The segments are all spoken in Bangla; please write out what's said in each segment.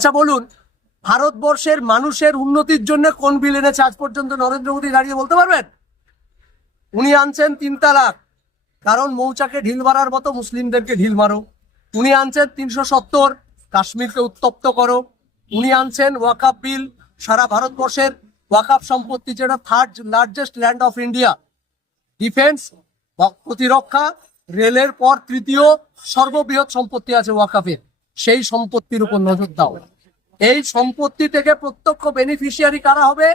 আচ্ছা বলুন, ভারতবর্ষের মানুষের উন্নতির জন্য কোন বিল এনেছে আজ পর্যন্ত নরেন্দ্র মোদী দাঁড়িয়ে বলতে পারবেন? উনি আনছেন তিন তালাক। কারণ মৌচাকে ঢিল মারার মতো মুসলিমদেরকে ঢিল মারো। উনি আনছেন তিনশো সত্তর, কাশ্মীরকে উত্তপ্ত করো। উনি আনছেন ওয়াকাপ বিল, সারা ভারতবর্ষের ওয়াকাপ সম্পত্তি যেটা third largest land of India. Defence প্রতিরক্ষা, রেলের পর তৃতীয় সর্ববৃহৎ সম্পত্তি আছে ওয়াকাফের। সেই সম্পত্তির উপর নজর দাও। এই সম্পত্তি থেকে প্রত্যক্ষ বেনিফিশিয়ারি কারা হবে?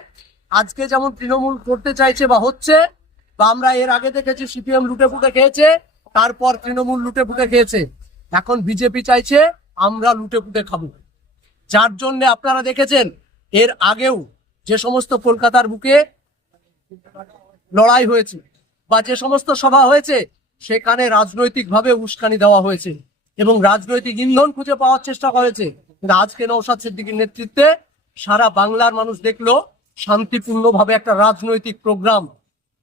আজকে যেমন তৃণমূল করতে চাইছে বা হচ্ছে, বা আমরা এর আগে দেখেছি সিপিএম লুটে ফুটে খেয়েছে, তারপর তৃণমূল লুটে ফুটে খেয়েছে। এখন বিজেপি চাইছে, আমরা লুটে ফুটে খাব। যার জন্য আপনারা দেখেছেন, এর আগেও যে সমস্ত কলকাতার বুকে লড়াই হয়েছে, বা যে সমস্ত সভা হয়েছে, সেখানে রাজনৈতিকভাবে উস্কানি দেওয়া হয়েছে। এবং রাজনৈতিক ইন্ধন খুঁজে পাওয়ার চেষ্টা করেছে। কিন্তু আজকে নৌসাদ সিদ্দিকীর নেতৃত্বে সারা বাংলার মানুষ দেখল, শান্তিপূর্ণভাবে একটা রাজনৈতিক প্রোগ্রাম,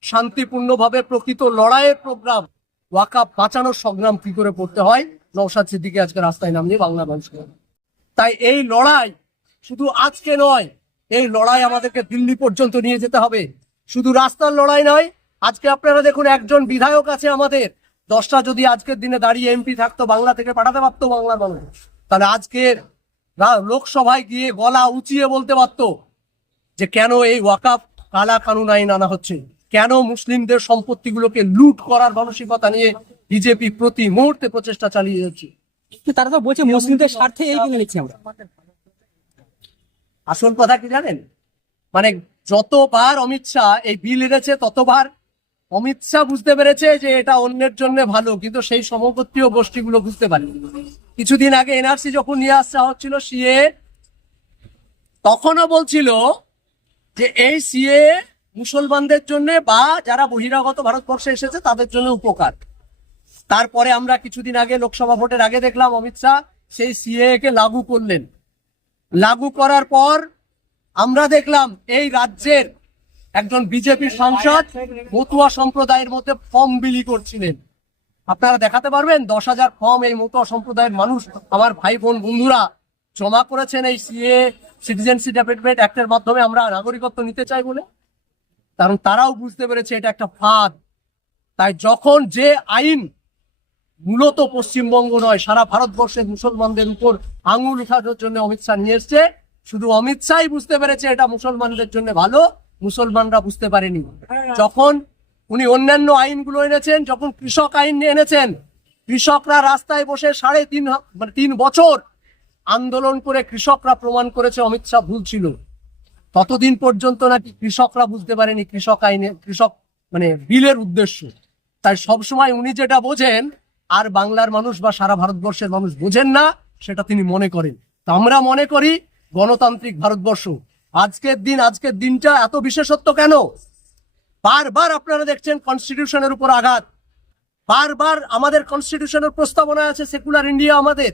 শান্তিপূর্ণভাবে প্রকৃত লড়াইয়ের প্রোগ্রাম ওয়াকাপ বাঁচানোর সংগ্রাম কি করে পড়তে হয়? নৌসাদ সিদ্দিকী আজকে রাস্তায় নামিয়ে বাংলা মানুষকে তাই এই লড়াই শুধু আজকে নয়, এই লড়াই আমাদেরকে দিল্লি পর্যন্ত নিয়ে যেতে হবে। শুধু রাস্তার লড়াই নয়, আজকে আপনারা দেখুন একজন বিধায়ক আছে আমাদের দশটা যদি আজকের দিনে দাঁড়িয়ে এমপি থাকতো বাংলা থেকে পাঠাতে পারতো বাংলার মানুষ। তাহলে আজকের লোকসভায় গিয়ে গলা উঁচিয়ে বলতে পারতো যে কেন এই ওয়াকাফ কালা কানুন আইন আনা হচ্ছে? কেন মুসলিমদের সম্পত্তিগুলোকে লুট করার মানসিকতা নিয়ে বিজেপি প্রতি মুহূর্তে প্রচেষ্টা চালিয়ে যাচ্ছে? তারা তো বলছে মুসলিমদের স্বার্থে এই বিল নিচ্ছি আমরা। আসল কথা কি জানেন? মানে যতবার অমিত শাহ এই বিল এনেছে ততবার অমিত শাহ বুঝতে পেরেছে যে এটা অন্যের জন্য ভালো, কিন্তু সেই সমগোত্রীয় গোষ্ঠীগুলো বুঝতে পারে। কিছুদিন আগে এনআরসি যখন নিয়ে আসা হচ্ছিল সিএ, তখনও বলছিল যে এই সিএ মুসলমানদের জন্য বা যারা বহিরাগত ভারতবর্ষে এসেছে তাদের জন্য উপকার। তারপরে আমরা কিছুদিন আগে লোকসভা ভোটের আগে দেখলাম অমিত শাহ সেই সিএ কে লাগু করলেন। লাগু করার পর আমরা দেখলাম এই রাজ্যের একজন বিজেপি সাংসদ মতুয়া সম্প্রদায়ের মধ্যে ফর্ম বিলি করছিলেন। আপনারা দেখাতে পারবেন, দশ হাজার ফর্ম এই মতুয়া সম্প্রদায়ের মানুষ, আমার ভাই বোন বন্ধুরা জমা করেছেন এই সিএ সিটিজেনশিপ ডেভেলপমেন্ট অ্যাক্টের মাধ্যমে আমরা নাগরিকত্ব নিতে চাই বলে। কারণ তারাও বুঝতে পেরেছে এটা একটা ফাঁদ। তাই যখন যে আইন মূলত পশ্চিমবঙ্গ নয়, সারা ভারতবর্ষের মুসলমানদের উপর আঙুল উঠানোর জন্য অমিত শাহ নিয়ে এসছে, শুধু অমিত শাহই বুঝতে পেরেছে এটা মুসলমানদের জন্য ভালো মুসলমানরা বুঝতে পারেনি। যখন উনি অন্যান্য আইনগুলো এনেছেন যখন কৃষক আইন এনেছেন কৃষকরা রাস্তায় বসে সাড়ে তিন মানে তিন বছর আন্দোলন করে কৃষকরা প্রমাণ করেছে অমিত শাহ ভুল ছিল। ততদিন পর্যন্ত নাকি কৃষকরা বুঝতে পারেনি কৃষক আইনে কৃষক মানে বিলের উদ্দেশ্য। তাই সবসময় উনি যেটা বোঝেন আর বাংলার মানুষ বা সারা ভারতবর্ষের মানুষ বোঝেন না সেটা তিনি মনে করেন। তো আমরা মনে করি গণতান্ত্রিক ভারতবর্ষ। আজকের দিন, আজকের দিনটা এত বিশেষত্ব কেন? বারবার আপনারা দেখছেন কনস্টিটিউশনের উপর আঘাত। বারবার আমাদের কনস্টিটিউশনের প্রস্তাবনা আছে সেকুলার ইন্ডিয়া আমাদের।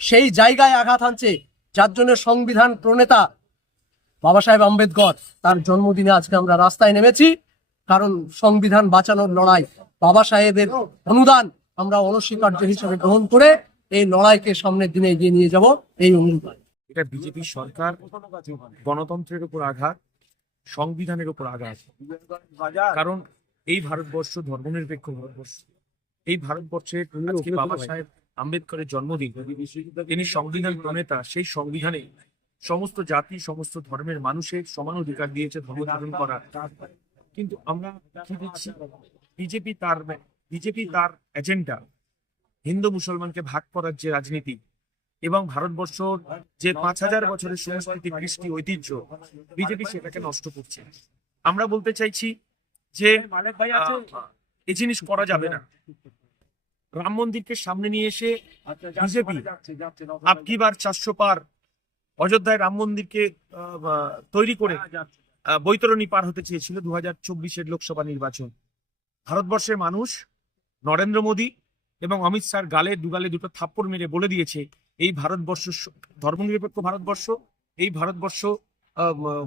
সেই জায়গায় আঘাত আনছে যার জন্য সংবিধান প্রণেতা বাবা সাহেব আম্বেদকর, তার জন্মদিনে আজকে আমরা রাস্তায় নেমেছি, কারণ সংবিধান বাঁচানোর লড়াই, বাবা সাহেবের অনুদান আমরা অনস্বীকার্য হিসেবে গ্রহণ করে এই লড়াইকে সামনের দিনে এগিয়ে নিয়ে যাব, এই অনুদান এটা বিজেপি সরকার গণতন্ত্রের উপর আঘাত সংবিধানের উপর আঘাত। কারণ এই ভারতবর্ষ ধর্মনিরপেক্ষ ভারতবর্ষ। এই ভারতবর্ষের আজকে বাবা সাহেব আম্বেদকরের জন্মদিন তিনি সংবিধান প্রণেতা সেই সংবিধানে সমস্ত জাতি সমস্ত ধর্মের মানুষের সমান অধিকার দিয়েছে ধর্ম ধারণ করার কিন্তু আমরা কি দেখছি? বিজেপি তার বিজেপি তার এজেন্ডা হিন্দু মুসলমানকে ভাগ করার যে রাজনীতি এবং ভারতবর্ষ যে পাঁচ হাজার বছরের সংস্কৃতি, কৃষ্টি, ঐতিহ্য, বিজেপি সেটাকে নষ্ট করছে। আমরা বলতে চাইছি যে এই জিনিস করা যাবে না। রাম মন্দিরকে সামনে নিয়ে এসে বিজেপি আপকি বার চারশো পার অযোধ্যায় রাম মন্দিরকে তৈরি করে বৈতরণী পার হতে চেয়েছিল দু হাজার চব্বিশের লোকসভা নির্বাচন। ভারতবর্ষের মানুষ নরেন্দ্র মোদী এবং অমিত শাহর গালে দুগালে দুটো থাপ্পড় মেরে বলে দিয়েছে এই ভারতবর্ষ ধর্মনিরপেক্ষ ভারতবর্ষ, এই ভারতবর্ষ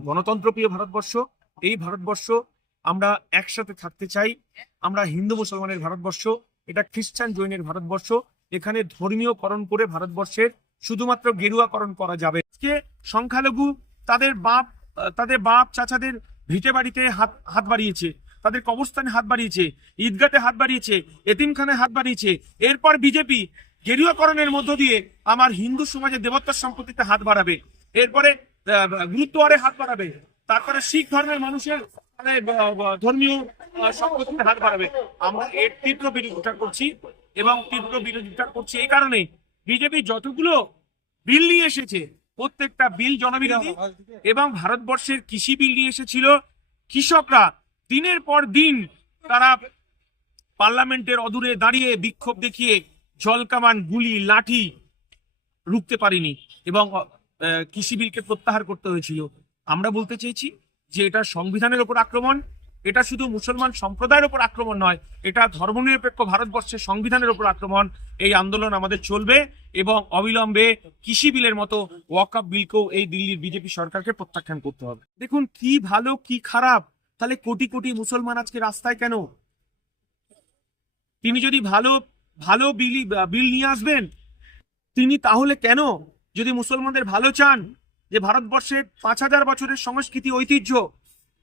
গণতন্ত্রপ্রিয় ভারতবর্ষ, এই ভারতবর্ষ আমরা একসাথে থাকতে চাই। আমরা হিন্দু মুসলমানের ভারতবর্ষ, এটা খ্রিস্টান জৈনের ভারতবর্ষ, এখানে ধর্মীয়করণ করে ভারতবর্ষের শুধুমাত্র গেরুয়াকরণ করা যাবে। আজকে সংখ্যালঘু তাদের বাপ তাদের বাপ চাচাদের ভিটে বাড়িতে হাত হাত বাড়িয়েছে, তাদের কবরস্থানে হাত বাড়িয়েছে, ঈদগাতে হাত বাড়িয়েছে এতিমখানে হাত বাড়িয়েছে, এরপর বিজেপি গেরুয়াকরণের মধ্য দিয়ে আমার হিন্দু সমাজের দেবত্ব সম্পত্তিতে হাত বাড়াবে। এরপরে আহ, গুরুত্বহারে হাত বাড়াবে। তারপরে শিখ ধর্মের মানুষের মানে, ধর্মীয় সম্পত্তিতে হাত বাড়াবে। আমরা এর তীব্র বিরোধিতা করছি এবং তীব্র বিরোধিতা করছি এই কারণে বিজেপি যতগুলো বিল নিয়ে এসেছে প্রত্যেকটা বিল জনবিরোধী এবং ভারতবর্ষের কৃষি বিল নিয়ে এসেছিল কৃষকরা দিনের পর দিন তারা পার্লামেন্টের অদূরে দাঁড়িয়ে বিক্ষোভ দেখিয়ে জলকামান গুলি লাঠি রুখতে পারিনি এবং আহ, কৃষি বিলকে প্রত্যাহার করতে হয়েছিল। আমরা বলতে চেয়েছি যে এটা সংবিধানের ওপর আক্রমণ এটা শুধু মুসলমান সম্প্রদায়ের ওপর আক্রমণ নয় এটা ধর্মনিরপেক্ষ ভারতবর্ষের সংবিধানের ওপর আক্রমণ। এই আন্দোলন আমাদের চলবে এবং অবিলম্বে কৃষি বিলের মতো ওয়াকআপ বিলকেও এই দিল্লির বিজেপি সরকারকে প্রত্যাখ্যান করতে হবে। দেখুন কি ভালো কি খারাপ তাহলে কোটি কোটি মুসলমান আজকে রাস্তায় কেন? তিনি যদি ভালো ভালো বিল বিল নিয়ে আসবেন? তিনি তাহলে কেন? যদি মুসলমানদের ভালো চান যে ভারতবর্ষের পাঁচ হাজার বছরের সংস্কৃতি, ঐতিহ্য,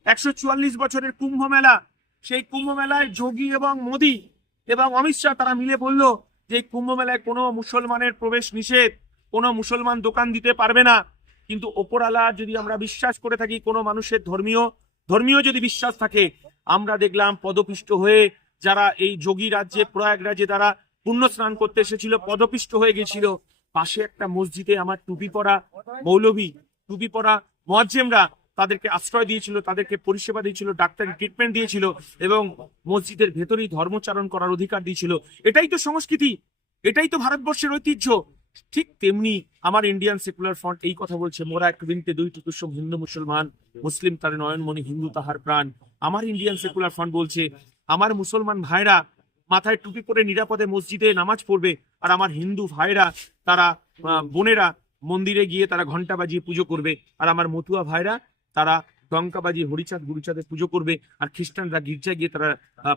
একশো চুয়াল্লিশ বছরের কুম্ভ মেলা, সেই কুম্ভ মেলায় যোগী এবং মোদি এবং অমিত শাহ তারা মিলে বলল যে কুম্ভ মেলায় কোনো মুসলমানের প্রবেশ নিষেধ, কোনো মুসলমান দোকান দিতে পারবে না। কিন্তু ওপরালা যদি আমরা বিশ্বাস করে থাকি কোনো মানুষের ধর্মীয় ধর্মীয় যদি বিশ্বাস থাকে, আমরা দেখলাম পদপিষ্ট হয়ে যারা এই যোগী রাজ্যে, প্রয়াগ রাজ্যে তারা পুণ্য স্নান করতে এসেছিল, পদপিষ্ট হয়ে গেছিল। পাশে একটা মসজিদে আমার টুপি পরা মৌলভী, টুপি পরা মোয়াজ্জেমরা তাদেরকে আশ্রয় দিয়েছিল, তাদেরকে পরিষেবা দিয়েছিল, ডাক্তারি ট্রিটমেন্ট দিয়েছিল এবং মসজিদের ভেতরেই ধর্মচারণ করার অধিকার দিয়েছিল। এটাই তো সংস্কৃতি, এটাই তো ভারতবর্ষের ঐতিহ্য। ঠিক তেমনি আমার ইন্ডিয়ান সেকুলার ফ্রন্ট এই কথা বলছে, মোরা এক বিনতে দুই কুসুম হিন্দু মুসলমান, মুসলিম তার নয়নমণি হিন্দু তাহার প্রাণ। আমার ইন্ডিয়ান সেকুলার ফ্রন্ট বলছে, আমার মুসলমান ভাইরা মাথায় টুপি পরে নিরাপদে মসজিদে নামাজ পড়বে আর আমার হিন্দু ভাইরা, তারা বোনেরা মন্দিরে গিয়ে তারা ঘণ্টা বাজিয়ে পুজো করবে। আর আমার মতুয়া ভাইরা, তারা ডঙ্কা বাজিয়ে হরিচাঁদ গুরুচাঁদের পুজো করবে আর খ্রিস্টানরা গির্জায় গিয়ে তারা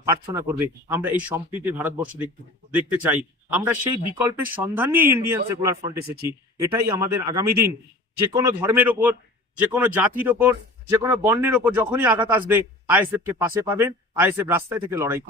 প্রার্থনা করবে। আমরা এই সম্প্রীতির ভারতবর্ষ দেখতে দেখতে চাই। আমরা সেই বিকল্পের সন্ধান নিয়ে ইন্ডিয়ান সেকুলার ফ্রন্ট এসেছি। এটাই আমাদের আগামী দিন। যে কোনো ধর্মের ওপর যে কোনো জাতির ওপর যে কোনো বর্ণের ওপর যখনই আঘাত আসবে, আইএসএফ কে পাশে পাবেন, আইএসএফ রাস্তায় থেকে লড়াই।